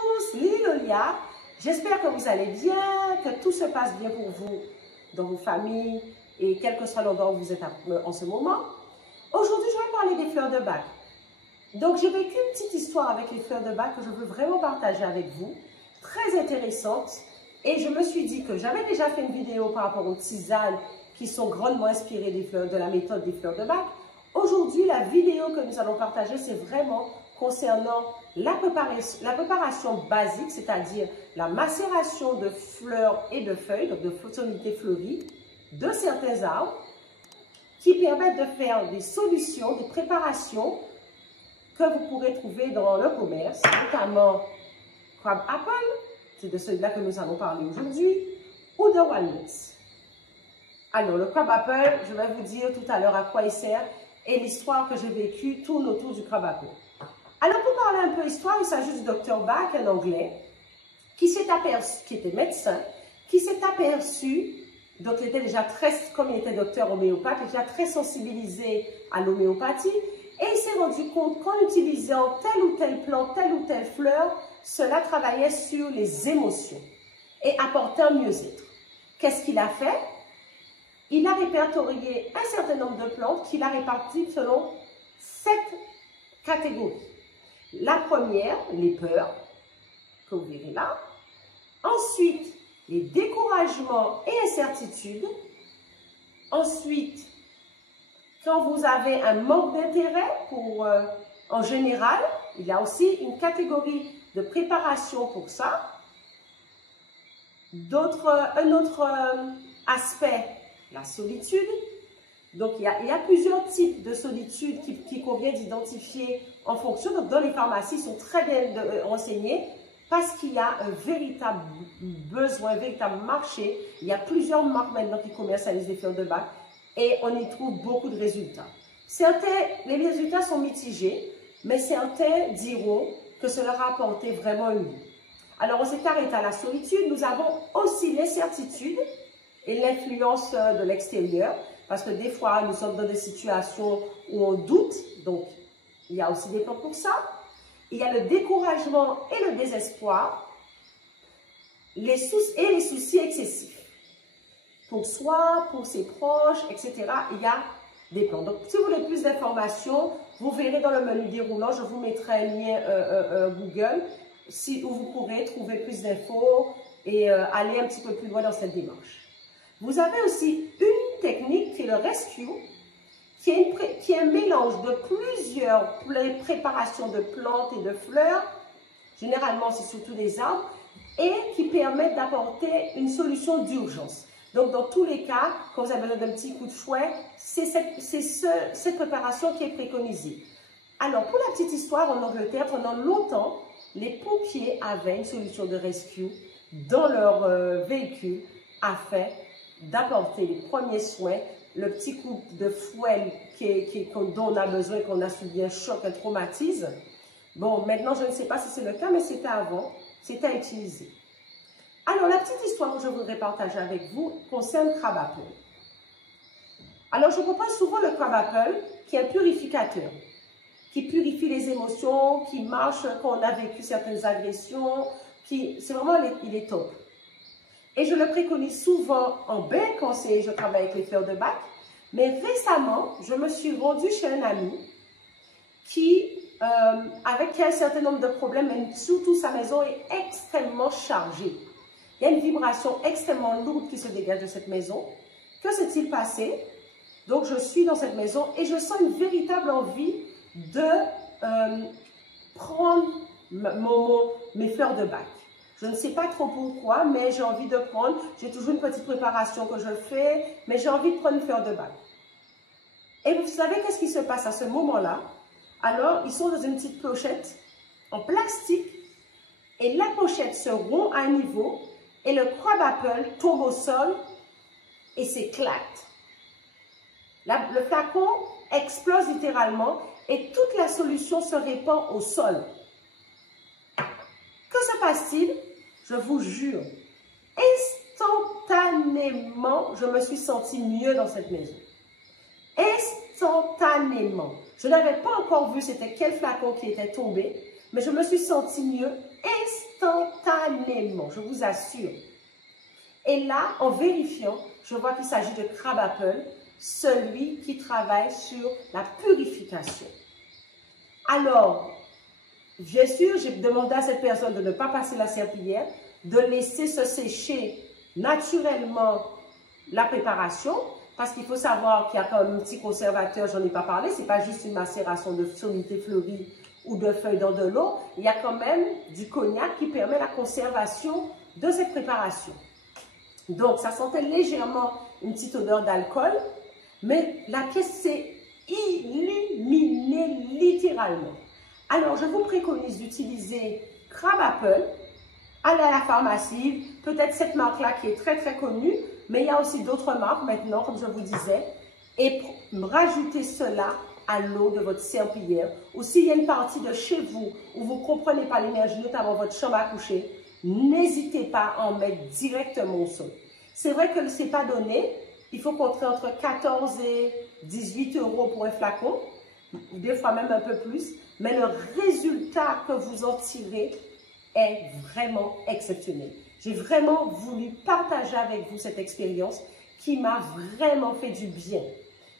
tous, Lily Lolia. J'espère que vous allez bien, que tout se passe bien pour vous, dans vos familles et quel que soit l'endroit où vous êtes en ce moment. Aujourd'hui, je vais parler des fleurs de bac. Donc, j'ai vécu une petite histoire avec les fleurs de bac que je veux vraiment partager avec vous, très intéressante. Et je me suis dit que j'avais déjà fait une vidéo par rapport aux tisanes qui sont grandement inspirées des fleurs, de la méthode des fleurs de bac. Aujourd'hui, la vidéo que nous allons partager, c'est vraiment concernant la préparation basique, c'est-à-dire la macération de fleurs et de feuilles, donc de sonorités fleuries, de certains arbres, qui permettent de faire des solutions, des préparations que vous pourrez trouver dans le commerce, notamment crab apple, c'est de celui-là que nous allons parler aujourd'hui, ou de walnuts. Alors, le crab apple, je vais vous dire tout à l'heure à quoi il sert, et l'histoire que j'ai vécue tourne autour du crab apple. Alors, pour parler un peu histoire, il s'agit du docteur Bach, un Anglais, qui s'est aperçu, qui était médecin, qui s'est aperçu, donc il était déjà très, comme il était docteur homéopathe, il était déjà très sensibilisé à l'homéopathie, et il s'est rendu compte qu'en utilisant telle ou telle plante, telle ou telle fleur, cela travaillait sur les émotions et apportait un mieux-être. Qu'est-ce qu'il a fait? Il a répertorié un certain nombre de plantes qu'il a réparties selon 7 catégories. La première, les peurs, que vous verrez là. Ensuite, les découragements et incertitudes. Ensuite, quand vous avez un manque d'intérêt en général, il y a aussi une catégorie de préparation pour ça. Un autre aspect, la solitude. Donc, il y a plusieurs types de solitude qui convient d'identifier en fonction. Donc, dans les pharmacies, ils sont très bien renseignés parce qu'il y a un véritable besoin, un véritable marché. Il y a plusieurs marques maintenant qui commercialisent des fleurs de bac et on y trouve beaucoup de résultats. Les résultats sont mitigés, mais certains diront que cela a apporté vraiment une vie. Alors, on s'est arrêté à la solitude. Nous avons aussi l'incertitude et l'influence de l'extérieur. Parce que des fois, nous sommes dans des situations où on doute. Donc, il y a aussi des plans pour ça. Il y a le découragement et le désespoir. Les soucis excessifs. Pour soi, pour ses proches, etc. Il y a des plans. Donc, si vous voulez plus d'informations, vous verrez dans le menu déroulant, je vous mettrai un lien Google où vous pourrez trouver plus d'infos et aller un petit peu plus loin dans cette démarche. Vous avez aussi une technique qui est le rescue, qui est un mélange de plusieurs préparations de plantes et de fleurs, généralement c'est surtout des arbres, et qui permet d'apporter une solution d'urgence. Donc dans tous les cas, quand vous avez besoin d'un petit coup de fouet, c'est cette préparation qui est préconisée. Alors pour la petite histoire, en Angleterre, pendant longtemps, les pompiers avaient une solution de rescue dans leur véhicule afin d'apporter les premiers soins, le petit coup de fouet dont on a besoin, qu'on a subi un choc, un traumatisme. Bon, maintenant, je ne sais pas si c'est le cas, mais c'était avant, c'était à utiliser. Alors, la petite histoire que je voudrais partager avec vous concerne crab apple. Alors, je propose souvent le crab apple, qui est un purificateur, qui purifie les émotions, qui marche quand on a vécu certaines agressions, c'est vraiment, il est top. Et je le préconise souvent en bain quand je travaille avec les fleurs de bac. Mais récemment, je me suis rendue chez un ami avec qui a un certain nombre de problèmes, mais surtout sa maison est extrêmement chargée. Il y a une vibration extrêmement lourde qui se dégage de cette maison. Que s'est-il passé? Donc, je suis dans cette maison et je sens une véritable envie de prendre mes fleurs de bac. Je ne sais pas trop pourquoi, mais j'ai envie de prendre. J'ai toujours une petite préparation que je fais, mais j'ai envie de prendre une fleur de bac. Et vous savez qu'est-ce qui se passe à ce moment-là? Alors, ils sont dans une petite pochette en plastique et la pochette se rompt à un niveau et le crab apple tombe au sol et s'éclate. Le flacon explose littéralement et toute la solution se répand au sol. Que se passe-t-il? Je vous jure, instantanément, je me suis sentie mieux dans cette maison. Instantanément. Je n'avais pas encore vu c'était quel flacon qui était tombé, mais je me suis sentie mieux instantanément, je vous assure. Et là, en vérifiant, je vois qu'il s'agit de Crab Apple, celui qui travaille sur la purification. Alors, bien sûr, j'ai demandé à cette personne de ne pas passer la serpillière, de laisser se sécher naturellement la préparation, parce qu'il faut savoir qu'il y a quand même un petit conservateur, j'en ai pas parlé, c'est pas juste une macération de sommité fleurie ou de feuilles dans de l'eau, il y a quand même du cognac qui permet la conservation de cette préparation. Donc, ça sentait légèrement une petite odeur d'alcool, mais la pièce s'est illuminée littéralement. Alors, je vous préconise d'utiliser Crab Apple. Allez à la pharmacie, peut-être cette marque-là qui est très très connue, mais il y a aussi d'autres marques maintenant, comme je vous disais, et rajoutez cela à l'eau de votre serpillière. Ou s'il y a une partie de chez vous où vous ne comprenez pas l'énergie, notamment votre chambre à coucher, n'hésitez pas à en mettre directement au sol. C'est vrai que ce n'est pas donné, il faut compter entre 14 et 18 € pour un flacon, des fois même un peu plus, mais le résultat que vous en tirez est vraiment exceptionnel. J'ai vraiment voulu partager avec vous cette expérience qui m'a vraiment fait du bien.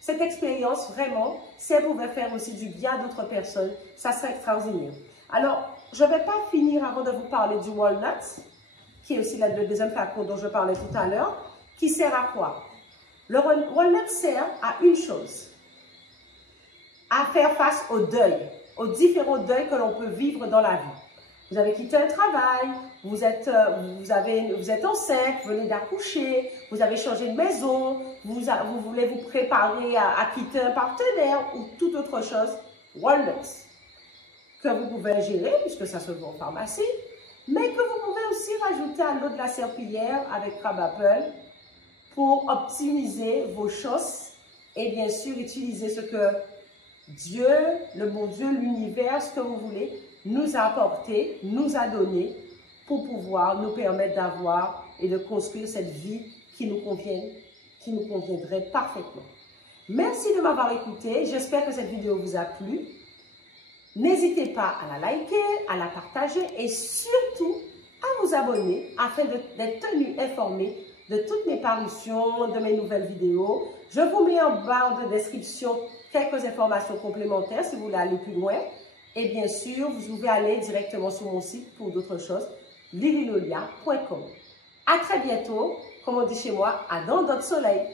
Cette expérience, vraiment, si elle pouvait faire aussi du bien à d'autres personnes, ça serait extraordinaire. Alors, je ne vais pas finir avant de vous parler du walnut, qui est aussi le deuxième flacon dont je parlais tout à l'heure, qui sert à quoi? Le walnut sert à une chose, à faire face au deuil, aux différents deuils que l'on peut vivre dans la vie. Vous avez quitté un travail, vous êtes enceinte, vous venez d'accoucher, vous avez changé de maison, vous voulez vous préparer à quitter un partenaire ou toute autre chose, walnuts, que vous pouvez ingérer puisque ça se vend en pharmacie, mais que vous pouvez aussi rajouter à l'eau de la serpillière avec Crab Apple pour optimiser vos chances et bien sûr utiliser ce que Dieu, le bon Dieu, l'univers, ce que vous voulez, nous a apporté, nous a donné pour pouvoir nous permettre d'avoir et de construire cette vie qui nous conviendrait parfaitement. Merci de m'avoir écouté. J'espère que cette vidéo vous a plu. N'hésitez pas à la liker, à la partager et surtout à vous abonner afin d'être tenu informé de toutes mes parutions, de mes nouvelles vidéos. Je vous mets en barre de description quelques informations complémentaires si vous voulez aller plus loin. Et bien sûr, vous pouvez aller directement sur mon site pour d'autres choses, lililolia.com. À très bientôt, comme on dit chez moi, à dans d'autres soleils.